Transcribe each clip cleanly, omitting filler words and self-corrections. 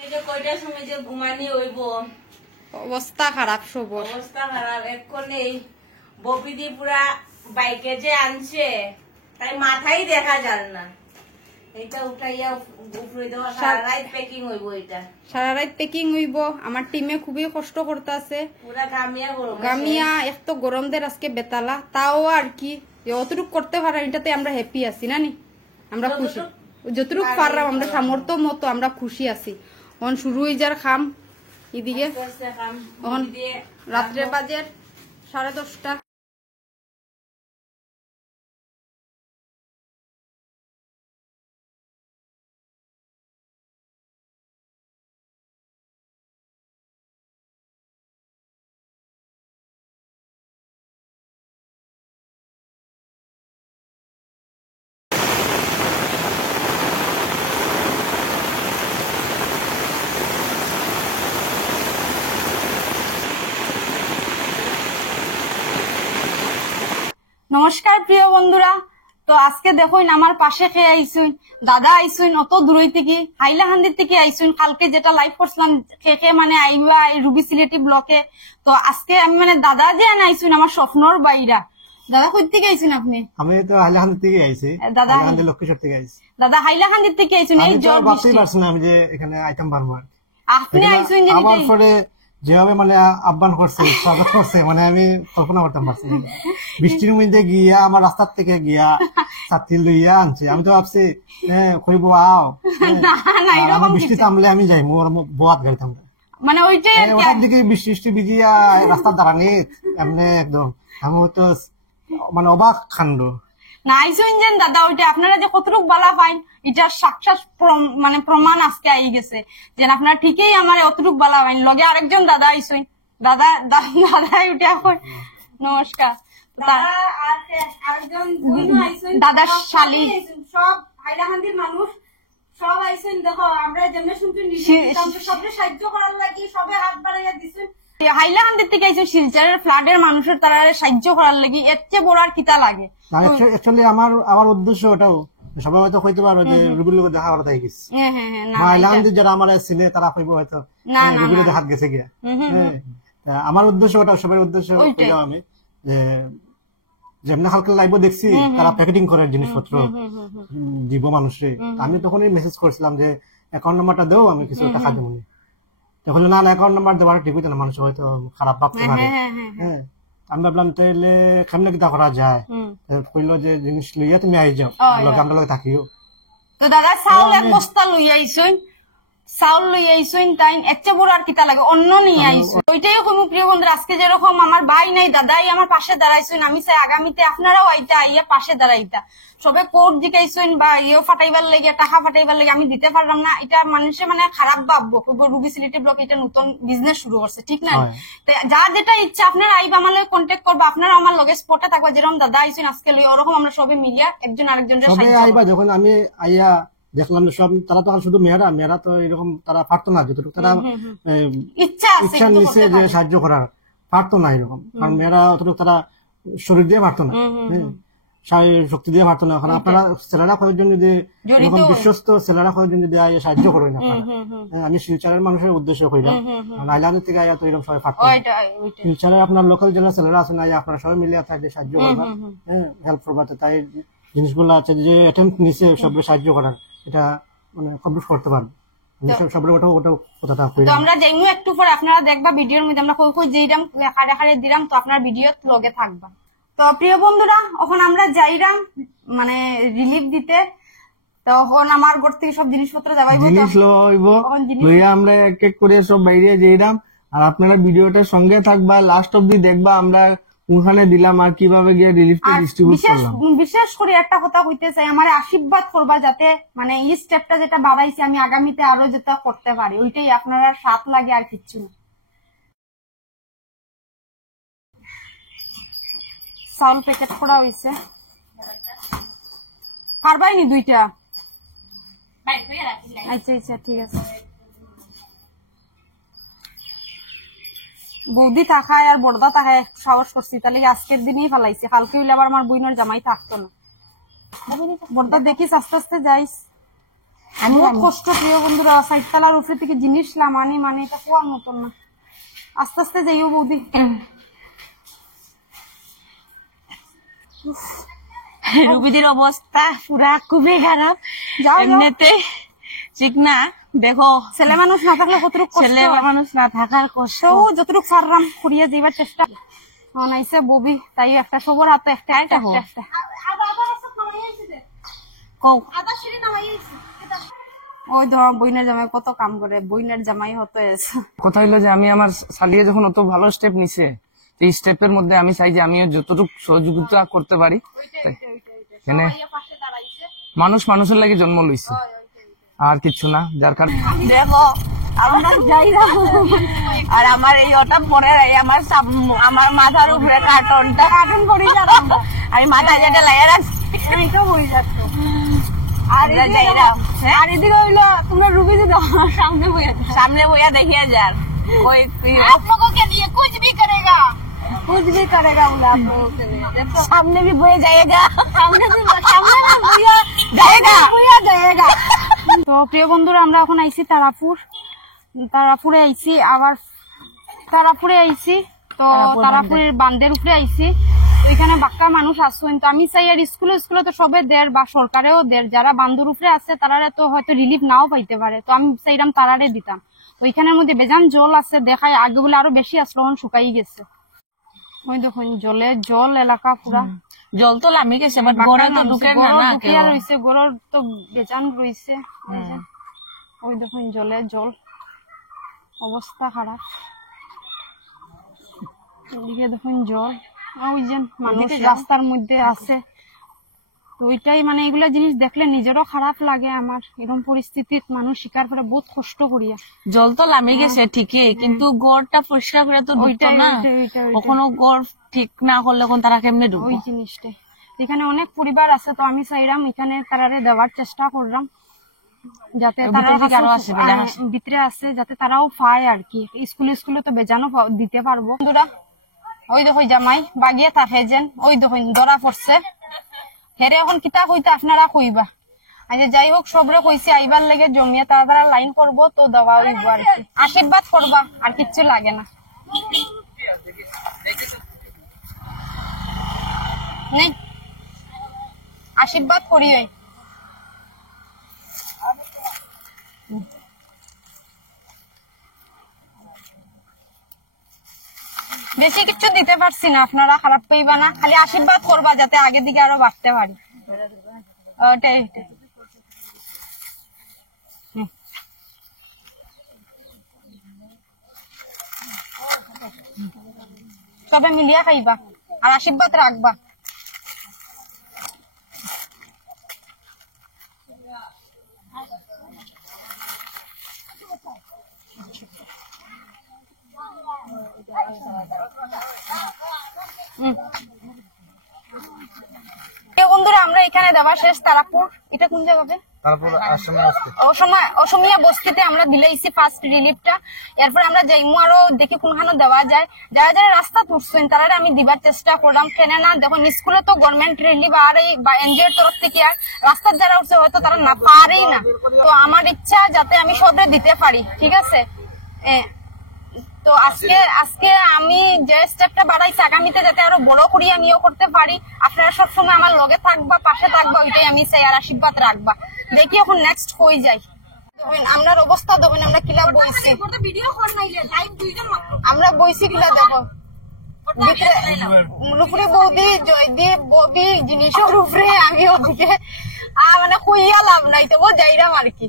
কয়টার সময় যে ঘুমানি হইব, অবস্থা খারাপ, সবর অবস্থা খারাপ। এখন এই বপিদি পুরা বাইকে যে আনছে তাই মাথায় দেখা যায় না। এটা উঠাইয়া উপরে দেওয়া, সারা রাত প্যাকিং হইব। এটা সারা রাত প্যাকিং হইব। আমার টিমে খুবই কষ্ট করতে আছে, পুরা গামিয়া। এক তো গরম দের আজকে বেতালা, তাও আর কি যতটুক করতে পারা এটাতে আমরা হ্যাপি আছি না নি, আমরা খুশি। যতটুক পারলাম আমরা সামর্থ্য মতো আমরা খুশি আছি। এখন শুরু হয়ে যার খাম এদিকে। এখন রাত্রে বাজে 10:30। নমস্কার প্রিয় বন্ধুরা, তো আজকে দেখুন আমার পাশে খেয়ে আইসুন দাদা, আইসুন অত দূরই থেকে, হাইলাহান্দির থেকে আইসুন। কালকে যেটা লাইভ করছিলাম খেয়ে মানে আইবা রুবি সিলেটি ব্লকে, তো আজকে আমি মানে দাদা যে আইসুন আমার স্বপ্নর বাইরা। দাদা কই থেকে আইসুন আপনি? আমি তো হাইলাহান্দি থেকে আইছি। দাদা হাইলাহান্দি লক্ষ্মীশ্বর থেকে আইছি। দাদা হাইলাহান্দির থেকে আইসুন। এই জব ভাবতেই পারছি না আমি যে এখানে আইটেম বাড়বো। আপনি আইসুন যে আমার পরে যেভাবে মানে আহ্বান করছে, স্বাগত করছে, মানে আমি কল্পনা করতে পারছি না। বৃষ্টির মধ্যে গিয়া আমার রাস্তার থেকে গিয়া ছাত্রী লইয়া আনছে। আমি তো ভাবছি কইব আও, আমার বৃষ্টি থামলে আমি যাই মোর বোয়াত গাইতাম। মানে ওইটাই ওটার দিকে বৃষ্টি ভিজিয়া রাস্তার দাঁড়ানি এমনি একদম আমি তো মানে অবাক কাণ্ড। না আইসুন যেন দাদা, ওইটা আপনারা যে কতটুক বালা পাইন এটা সাক্ষাৎ মানে প্রমাণ আজকে আই গেছে যে আপনারা ঠিকই আমার অতটুক বালা পাইন। লগে আরেকজন দাদা আইসুন। দাদা দাদা উঠে এখন নমস্কার। দাদা শালি সব হাইলাকান্দির মানুষ সব আইসুন। দেখো আমরা যেমন শুনছি সবে সাহায্য করার লাগি সবে হাত বাড়াইয়া দিছেন। হাইলাকান্দির থেকে আইসুন শিলচরের ফ্লাডের মানুষের তারা সাহায্য করার লাগি। এর চেয়ে বড় আর কিতা লাগে? অ্যাকচুয়ালি আমার উদ্দেশ্য ওটাও সবাই হয়তো কইতে পারো যে রুবির লোক দেখা করা তাই গেছে। হাইলাকান্দি যারা আমার ছেলে তারা কইব হয়তো রুবির লোক হাত গেছে গিয়া। আমার উদ্দেশ্য ওটা, সবার উদ্দেশ্য আমি যে যেমন হালকা লাইভ দেখছি তারা প্যাকেটিং করে জিনিসপত্র দিব মানুষে। আমি তখনই মেসেজ করছিলাম যে অ্যাকাউন্ট নাম্বারটা দেও, আমি কিছু টাকা দেবো। তখন না অ্যাকাউন্ট নাম্বার দেওয়ার ঠিক হইতো না, মানুষ হয়তো খারাপ ভাবতে পারে। হ্যাঁ, আমি ভাবলাম তাহলে কেমনে কিতা করা যায়। কইলো যে জিনিস লইয়া তুমি আই যাও, আমরা লগে থাকিও। তো দাদা চাউল এক বস্তা লই আইসুন, চাউল লই আইসুন, তাই এত বড় আর কিতা লাগে অন্য নিয়ে আইসুন। ওইটাই কোনো প্রিয় বন্ধুরা, আজকে যেরকম আমার ভাই নাই দাদাই আমার পাশে দাঁড়াইছুন, আমি চাই আগামীতে আপনারাও আইতা আইয়া পাশে দাঁড়াইতা। সবে কোর্ট জিকাইছুন বা ইয়ে ফাটাইবার লাগে, টাকা ফাটাইবার লাগে, আমি দিতে পারলাম না। এটা মানুষে মানে খারাপ ভাববো। রুবি সিলেটি ব্লক এটা নতুন বিজনেস শুরু করছে, ঠিক না? যা যেটা ইচ্ছা আপনারা আইবা আমার লগে কন্ট্যাক্ট করবা, আপনারা আমার লগে স্পটে থাকবা। যেরকম দাদা আইসুন আজকে লই, ওরকম আমরা সবে মিলিয়া একজন আরেকজনের আইবা। যখন আমি আইয়া দেখলাম সব তারা তখন শুধু মেয়েরা তো এরকম তারা পারতো না, যতটুকু তারা ইচ্ছা নিচে যে সাহায্য করার পারতো না এরকম। কারণ মেয়েরা অতটুকু তারা শরীর দিয়ে পারতো না, শারীরিক শক্তি দিয়ে পারতো না। কারণ আপনারা ছেলেরা কয়েকজন যদি এরকম বিশ্বস্ত ছেলেরা কয়েকজন যদি সাহায্য করেন আপনারা, আমি শিলচরের মানুষের উদ্দেশ্য কইলাম। আইল্যান্ডের থেকে আইয়া তো এরকম সবাই পারতো না। শিলচরে আপনার লোকাল জেলা ছেলেরা আছেন, আপনারা সবাই মিলে আপনাকে সাহায্য করবা, হেল্প করবা। তাই জিনিসগুলো আছে যে অ্যাটেম্পট নিচে সবকে সাহায্য করার, এটা মানে কমপ্লিট করতে পারবে। আমরা যাইমু একটু পরে, আপনারা দেখবা ভিডিওর মধ্যে আমরা কই কই যেইরাম হাড়ে হাড়ে দিলাম, তো আপনার ভিডিও লগে থাকবা। তো প্রিয় বন্ধুরা, এখন আমরা যাইরাম মানে রিলিফ দিতে। তখন আমার ঘর থেকে সব জিনিসপত্র যাবাইবো, জিনিস লইয়া আমরা এক এক করে সব বাইরে যাইরাম। আর আপনারা ভিডিওটার সঙ্গে থাকবা, লাস্ট অবধি দেখবা আমরা ওখানে দিলাম আর কিভাবে গিয়ে রিলিফটা ডিস্ট্রিবিউট করলাম। বিশেষ করে একটা কথা কইতে চাই, আমার আশীর্বাদ করবা যাতে মানে এই স্টেপটা যেটা বাড়াইছি আমি আগামীতে আরো যেটা করতে পারি, ওইটাই আপনারা সাথ লাগে আর কিচ্ছু না। চাউল প্যাকেট করা হয়েছে, পারবাইনি দুইটা? আচ্ছা আচ্ছা ঠিক আছে। বৌদি তাকায় আর বড়দা তাকায়, সাহস করছি তাহলে আজকের দিনেই ফেলাইছি, কালকে হইলে আবার আমার বইনের জামাই থাকতো না। বড়দা দেখিস আস্তে আস্তে যাইস। বহুত কষ্ট প্রিয় বন্ধুরা, সাইডতলার উপরে থেকে জিনিস নামানি মানে এটা কোয়ার মতন না। আস্তে আস্তে যাইও বৌদি। রুবিদির অবস্থা পুরা খুবই খারাপ। যাও এমনিতে ঠিক না, দেখো ছেলে মানুষ না থাকলে কতটুকু কষ্ট, ছেলে মানুষ না থাকার কষ্ট। তো যতটুকু সারলাম করিয়া যাইবার চেষ্টা। নাইছে ববি তাই একটা সবর হাতে একটা একটা একটা কও। ওই ধর বইনের জামাই কত কাম করে, বইনের জামাই হতে আছে। কথা হইলো যে আমি আমার সালিয়ে যখন অত ভালো স্টেপ নিছে, এই স্টেপের মধ্যে আমি চাই যে আমিও যতটুকু সহযোগিতা করতে পারি। এখানে মানুষ মানুষের লাগে জন্ম লইছে, আর কিছু না। যার কারণে দেখো আমরা যাই না, আর আমার এই ওটা পরে আমার আমার মাথার উপরে কার্টনটা কার্টন করি যাবো, আমি মাথা যেটা লাগিয়ে রাখছি তো হয়ে যাচ্ছ। আর এদিকে হইলো তোমরা রুবি সামনে বইয়া দেখিয়ে যান। कोई आप लोगों के लिए कुछ भी करेगा बोला आप लोगों के लिए। सामने भी बोया जाएगा, सामने भी बोया जाएगा। তো প্রিয় বন্ধুরা আমরা এখন আইছি তারাপুরে আইছি, আবার তারাপুরে আইছি। তো তারাপুরের বান্ধের উপরে আইছি, ওইখানে বাক্কা মানুষ আসছেন। তো আমি চাই আর স্কুলে তো সবে দের বা সরকারেও দের, যারা বান্ধুর উপরে আছে তারা তো হয়তো রিলিফ নাও পাইতে পারে। তো আমি চাইলাম তারারে দিতাম। ওইখানের মধ্যে বেজান জল আছে, দেখায় আগে বলে আরো বেশি আসলো, শুকাই গেছে। ওই দেখুন জল এলাকা পুরা জল তো নামি গেছে, বাট গোড়া তো ঢুকে না, রয়েছে গোড়ার তো বেজান রয়েছে। ওই দেখুন জল অবস্থা খারাপ। এদিকে দেখুন জল, ওই যে মানুষ রাস্তার মধ্যে আছে। তো ওইটাই মানে এগুলা জিনিস দেখলে নিজেরও খারাপ লাগে আমার। এরকম পরিস্থিতির মানুষ শিকার করে বহুত কষ্ট করিয়া। জল তো নামি গেছে ঠিকই, কিন্তু গড়টা পরিষ্কার করে তো ঢুকতো না। কখনো গড় ঠিক না করলে কোন তারা কেমনে ঢুকবে, ওই জিনিসটাই। এখানে অনেক পরিবার আছে, তো আমি চাইলাম এখানে তারারে দেওয়ার চেষ্টা করলাম, যাতে তারা ভিতরে আছে যাতে তারাও পায় আর কি। স্কুলে তো বেজানো দিতে পারবো। বন্ধুরা ওই দেখো জামাই বাগিয়ে থাকে যেন, ওই দেখো ধরা পড়ছে। হেরে এখন কিতা কইতে আপনারা কইবা। আচ্ছা যাই হোক, সবরে কইছি আইবার লেগে জমিয়ে তারা লাইন করবো, তো দেওয়া হইব আর কি। আশীর্বাদ করবা, আর কিচ্ছু লাগে না। আশীর্বাদ করি ওই বেশি কিছু দিতে পারছি না, আপনারা খারাপ পাইবা না। খালি আশীর্বাদ করবা যাতে আগের দিকে আরো বাড়তে পারি। ওটাই সবে মিলিয়া খাইবা আর আশীর্বাদ রাখবা। বন্ধুরা আমরা এখানে দেওয়া শেষ। তারাপুর এটা কোন জায়গাতে? অসমিয়া বস্তিতে আমরা দিলেইছি ফার্স্ট রিলিফটা। এরপর আমরা যাইমু আরো দেখি কোনখানে দেওয়া যায়। যারা যারা রাস্তা তুলছেন তারা আমি দিবার চেষ্টা করলাম। কেন না দেখুন স্কুলে তো গভর্নমেন্ট রিলিফ আর বা এনজিওর তরফ থেকে আর রাস্তার যারা উঠছে হয়তো তারা না পারেই না। তো আমার ইচ্ছা যাতে আমি সবরে দিতে পারি, ঠিক আছে। তো আজকে আমি যে স্টেপটা বাড়াইছি আগামীতে যাতে আরো বড় করি আমিও করতে পারি। আপনারা সবসময় আমার লগে থাকবা, পাশে থাকবা, ওইটাই আমি চাই। আর আশীর্বাদ রাখবা। দেখি এখন নেক্সট হয়ে যায়। আমরার অবস্থা দেখুন, আমরা কিলা বইছি, আমরা বইছি কিলা দেখো উপরে বৌদি জয়দি ববি জিনিসের উপরে আমি ওদিকে মানে কইয়া লাভ নাই। তো ও যাইরাম আর কি।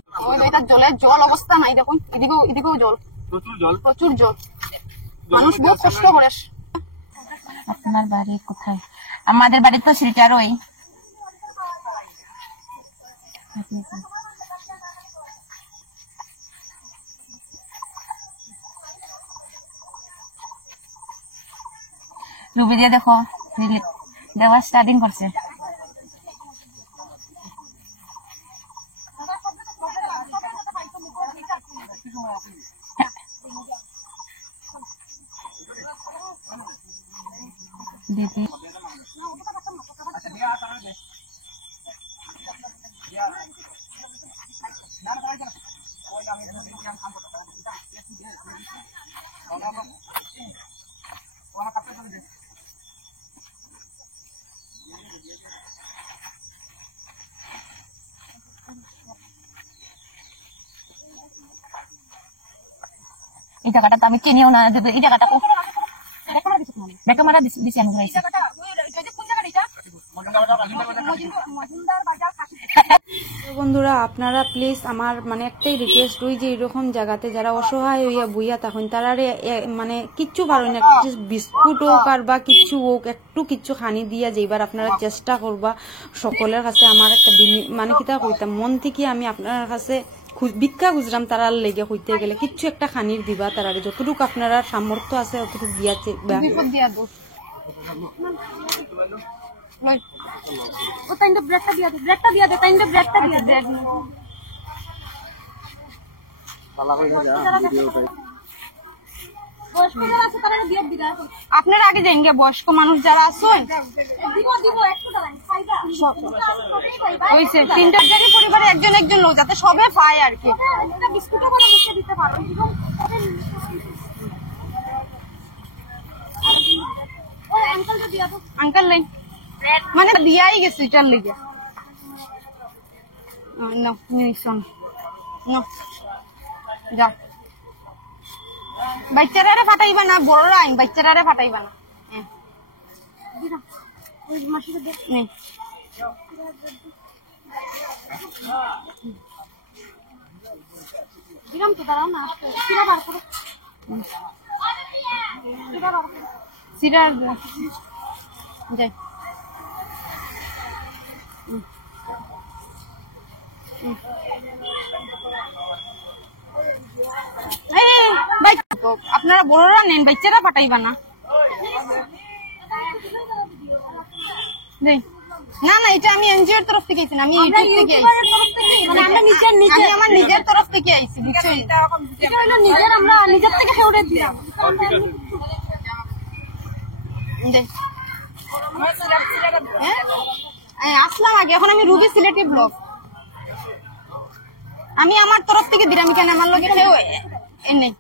জল অবস্থা নাই দেখুন, এদিকেও জল, প্রচুর জল। মানুষ বহুত কষ্ট করে। আপনার বাড়ি কোথায়? আমাদের বাড়ি তো শিলচার। ওই রুবি দিয়ে দেখো দেওয়া স্টার্টিং করছে। দিদি এই জায়গাটা তো আমি চিনিও না, যে এই জায়গাটা বেকামারা দিছি আমি ঘুরাইছি। বন্ধুরা আপনারা প্লিজ আমার মানে একটাই রিকোয়েস্ট ওই যে এরকম জায়গাতে যারা অসহায় হইয়া বইয়া তখন তারা মানে কিচ্ছু পারো না, বিস্কুট হোক আর বা কিচ্ছু হোক একটু কিচ্ছু খানি দিয়া যেবার আপনারা চেষ্টা করবা সকলের কাছে। আমার একটা মানে কিতা কইতাম মন থেকে আমি আপনার কাছে ভিক্ষা খুঁজলাম তারার লেগে হইতে গেলে কিচ্ছু একটা খানির দিবা তারারে, যতটুকু আপনারা সামর্থ্য আছে অতটুকু দিয়াছে। আপনারা আগে যাইন গে, বয়স্ক মানুষ যারা আছেন তিনটার জায়গায় পরিবারে একজন একজন লোক যাতে সবে পায় আর কি। আঙ্কাল নেই মানে দিয়াই গেছে এটার লেগে। যা বাচ্চারা ফাটাইবা না, বড়রা আইন বাচ্চারা ফাটাইবা না। আপনারা বড়রা নেন, বাচ্চারা ফাটাইবা না। না না এটা আমি এনজিওর তরফ থেকে আইছি, আমি ইউটিউব থেকে আমার নিজের তরফ থেকে আইছি, বুঝছো? আমরা নিজের থেকে ফেউরে দিলাম। আসলাম আগে, এখন আমি রুবি সিলেটি ব্লগ, আমি আমার তরফ থেকে দিলাম। কেন আমার লগে কেউ নেই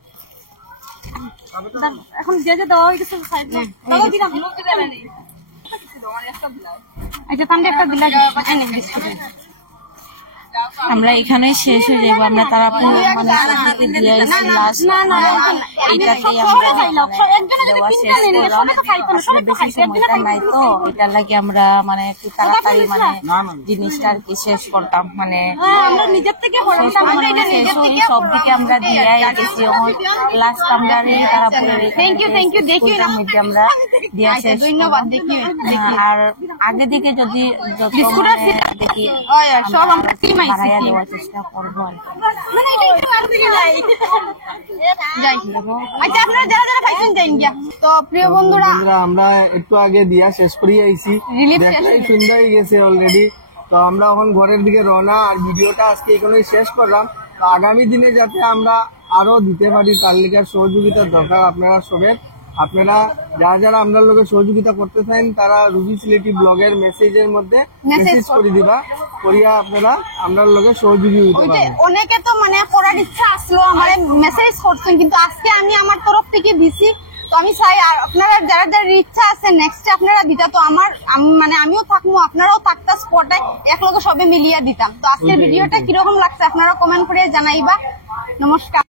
এখন যে যে দেওয়া হয়েছে আমরা এখানে শেষ হয়ে যাবো। আমরা তারাপুর মানে সাথে দিয়ে এসেছি লাস্ট এইটাতেই আমরা দেওয়া শেষ করলাম। আসলে বেশি সময়টা নাই তো এটার লাগে আমরা মানে একটু তাড়াতাড়ি মানে জিনিসটা আর কি শেষ করতাম, মানে নিজের থেকে সব দিকে আমরা দিয়ে গেছি। লাস্ট আমরা তারাপুরের মধ্যে আমরা দিয়ে শেষ। ধন্যবাদ। আর আগে দিকে যদি যত দেখি সব আমরা বাড়াইয়া দেওয়ার চেষ্টা করবো। আচ্ছা আপনারা যারা যারা পাইছেন যাইন গিয়া। তো প্রিয় বন্ধুরা আমরা একটু আগে দিয়া শেষ করে আইছি, সুন্দর হয়ে গেছে অলরেডি। তো আমরা এখন ঘরের দিকে রওনা, আর ভিডিওটা আজকে এখানেই শেষ করলাম। তো আগামী দিনে যাতে আমরা আরো দিতে পারি তার লিগে সহযোগিতার দরকার আপনারা সবের। আপনারা যারা যারা আপনার লোকের সহযোগিতা করতে চান তারা রুবি সিলেটি ব্লগের মেসেজের মধ্যে মেসেজ করে দিবা, করিয়া আপনারা আপনার লোকের সহযোগী হইতে পারবেন। অনেকে তো মানে করার ইচ্ছা আসলো, আমার মেসেজ করছেন, কিন্তু আজকে আমি আমার তরফ থেকে দিছি। তো আমি চাই আর আপনারা যারা যারা ইচ্ছা আছে নেক্সট আপনারা দিতা, তো আমার মানে আমিও থাকবো আপনারাও থাকতা স্পটে একলগে সবে মিলিয়ে দিতাম। তো আজকের ভিডিওটা কিরকম লাগছে আপনারা কমেন্ট করে জানাইবা। নমস্কার।